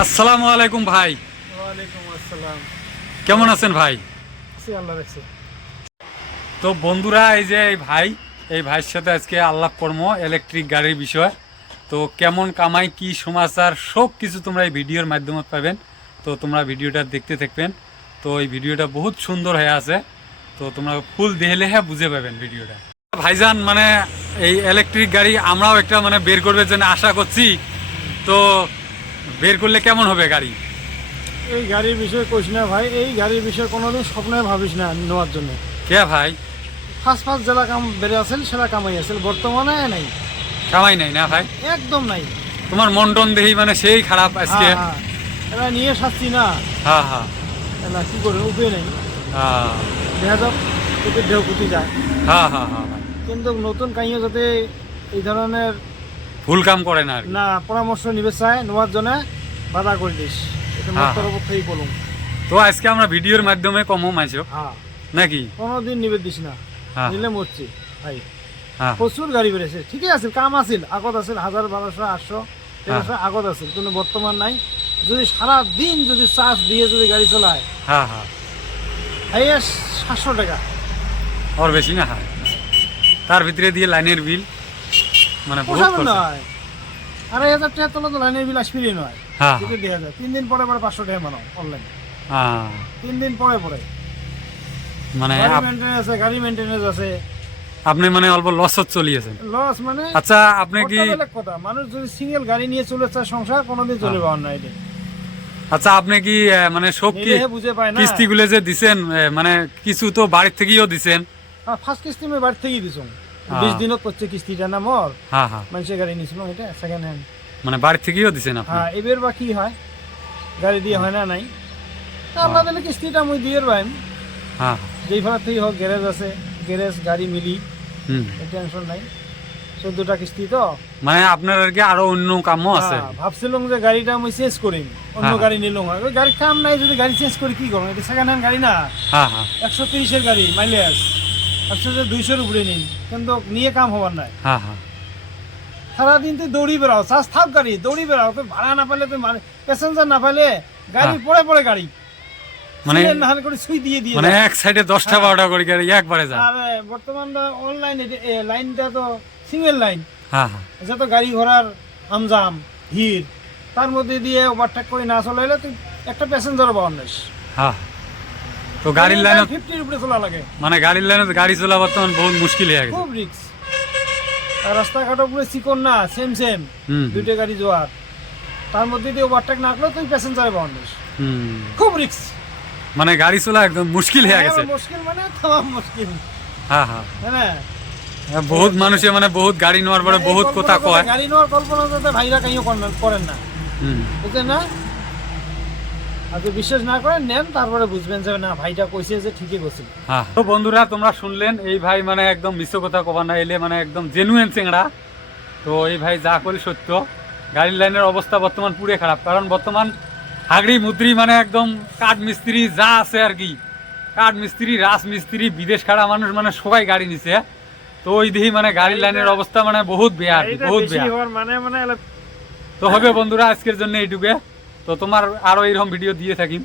আসসালামু আলাইকুম ভাই। ওয়ালাইকুম আসসালাম। কেমন আছেন ভাই? আল্লাহ রাখছে তো বন্ধুরা এই যে এই ভাই এই ভাইয়ের সাথে আজকে আল্লাপ কর্ম ইলেকট্রিক গাড়ির বিষয়। তো কেমন কামাই কি সমাচার সব কিছু তোমরা এই ভিডিওর মাধ্যমে পাবেন। তো তোমরা ভিডিওটা দেখতে থাকবেন। তো এই ভিডিওটা বহুত সুন্দর হয়ে আছে। তো তোমরা ফুল দেখলে হ্যাঁ বুঝে পাবেন ভিডিওটা। ভাইজান মানে এই ইলেকট্রিক গাড়ি আমরাও একটা মানে বের করবে জন্য আশা করছি। তো বের করলে কেমন হবে গাড়ি? এই গাড়ির বিষয়ে কইস না ভাই এই গাড়ির বিষয়ে কোনোদিন স্বপ্নে ভাবিস না নেওয়ার জন্য। কে ভাই? ফার্স্ট ফার্স্ট জেলা কাম বেড়ে আছিল সেটা কামাই আছিল বর্তমানে নাই। কামাই নাই না ভাই? একদম নাই। তোমার মন্ডন দেহি মানে সেই খারাপ আজকে। হ্যাঁ, হ্যাঁ। এরা নিয়ে সাচ্ছি না। হ্যাঁ হ্যাঁ। এলা কি করে উপায় নেই। হ্যাঁ। দেখা যাক ঢেউ কুটি যায়। হ্যাঁ হ্যাঁ হ্যাঁ কিন্তু নতুন কাহিও যাতে এই ধরনের ভুল কাম করে না না পরামর্শ নিবে চায় নেওয়ার জন্য বাধা করে দিস। এটা হ্যাঁ, থেকেই বলুন। তো আজকে আমরা ভিডিওর মাধ্যমে কম মাইছো। হ্যাঁ। নাকি? কোনোদিন নিবে দিস না। হ্যাঁ। নিলে মরছি ভাই। হ্যাঁ। প্রচুর গাড়ি বেড়েছে। ঠিকই আছিল কাম আছিল আগত আছিল হাজার বারোশো আটশো তেরোশো আগত আছিল কিন্তু বর্তমান নাই। যদি সারা দিন যদি চার্জ দিয়ে যদি গাড়ি চলায় হ্যাঁ হ্যাঁ। এই সাতশো টাকা। ওর বেশি না হয়। তার ভিতরে দিয়ে লাইনের বিল। মানে বহুত পোষাবে খরচা। নয়। আড়াই হাজার টাকা তোলা তো লাইনের বিল আসবেই নয়। হ্যাঁ যদি যায়। তিন দিন পরে পরে পাঁচশো টাকা মানো অনলাইন হ্যাঁ তিন দিন পরে পরে। মানে মেনটেন্স আছে গাড়ি মেনটেন্স আছে। আপনি মানে অল্প লসত চলিয়েছেন লস মানে আচ্ছা আপনি কি কথা মানুষ যদি সিঙ্গেল গাড়ি নিয়ে চলে যায় সংসার কোনোদিন চলে হ্যাঁ। পাওয়ার নাই আচ্ছা আপনি কি মানে সব কি কিস্তিগুলো যে দিছেন মানে কিছু তো বাড়ির থেকেও দিছেন। ফার্স্ট কিস্তি আমি বাড়ি থেকেই দিছো হ্যাঁ। বিশ দিনত করছে কিস্তিটা না মোর হ্যাঁ হ্যাঁ। মানুষের গাড়ি নিয়েছিল এটা সেকেন্ড হ্যান্ড মানে বাড়ির থেকেও দিছেন আপনি? হ্যাঁ এবার বা কি হয়? গাড়ি দিয়ে হয় না নাই? আমরা কিস্তিটা মুই দিয়ে পাইম। হ্যাঁ। যেই ভাড়া থেকে হোক গ্যারেজ আছে গ্যারেজ গাড়ি মিলি হুম। টেনশন নাই। চোদ্দটা কিস্তি তো। মানে আপনার আর কি আরও অন্য কামও আছে? হ্যাঁ, ভাবছিলাম যে গাড়িটা আমি চেঞ্জ করিম অন্য হ্যাঁ। গাড়ি নিলাম হয়। গাড়ির কাম নাই যদি গাড়ি চেঞ্জ করি কি করব এটা সেকেন্ড হ্যান্ড গাড়ি না। হ্যাঁ হ্যাঁ। একশো তিরিশের গাড়ি মাইলেজ ভাবছি যে দুইশোর উপরে নিন কিন্তু নিয়ে কাম হবার নাই। হ্যাঁ হ্যাঁ। সারাদিন তুই দৌড়ি বেড়াও চাষ থাক গাড়ি দৌড়ি বেড়াও তুই ভাড়া না পেলে তুই প্যাসেঞ্জার না পেলে গাড়ি হ্যাঁ। পড়ে পড়ে গাড়ি। মানে সিলেন না হলে করে সুই দিয়ে দিয়ে মানে এক সাইডে দশটা হ্যাঁ। বারোটা করে গাড়ি একবারে যায়। আর বর্তমান অনলাইন লাইনটা তো সিঙ্গেল লাইন হ্যাঁ হ্যাঁ। যত গাড়ি ঘোড়ার আমজাম ভিড়। তার মধ্যে দিয়ে ওভারটেক করে না চলাইলে তুই একটা প্যাসেঞ্জারও পাওয়ার নাই। হ্যাঁ। তো গাড়ির লাইনে ফিফটির উপরে চলা লাগে। মানে গাড়ির লাইনে গাড়ি চলা বর্তমান বহুত মুশকিল হয়ে গেছে। খুব রিক্স আর রাস্তাঘাটের উপরে চিকন না সেম সেম দুইটা গাড়ি যাওয়ার তার মধ্যে দিয়ে ওভারটেক না করলে তুই প্যাসেঞ্জারে পাওয়ার খুব রিক্স মানে গাড়ি চলা একদম মুশকিল হয়ে গেছে। মুশকিল মানে তোমার মুশকিল। হ্যাঁ হ্যাঁ। হ্যাঁ হ্যাঁ, বহুত মানুষে মানে বহুত গাড়ি নেওয়ার পরে বহুত কথা কয়। গাড়ি নেওয়ার কল্পনা যাতে ভাইরা কাইও করেন- না হুম। বুঝলেন না? আর বিশ্বাস না করেন নেন তারপরে বুঝবেন যে না ভাইটা কইছে যে ঠিকই হ্যাঁ। তো বন্ধুরা তোমরা শুনলেন এই ভাই মানে একদম মিশ্র কথা কবা না এলে মানে একদম জেনুইন চেংড়া তো এই ভাই যা করি সত্য। গাড়ির লাইনের অবস্থা বর্তমান পুরে খারাপ কারণ বর্তমান হাগড়ি মুদ্রি মানে একদম কাঠ মিস্ত্রি যা আছে আর কি। কাঠ মিস্ত্রি রাস মিস্ত্রি বিদেশ খাড়া মানুষ মানে সবাই গাড়ি নিছে। তো ওই দিহি মানে গাড়ির লাইনের অবস্থা মানে বহুত বেয়া বহুত বেয়া মানে মানে তো হবে বন্ধুরা আজকের জন্য এইটুকে। তো তোমার আরও এইরকম ভিডিও দিয়ে থাকি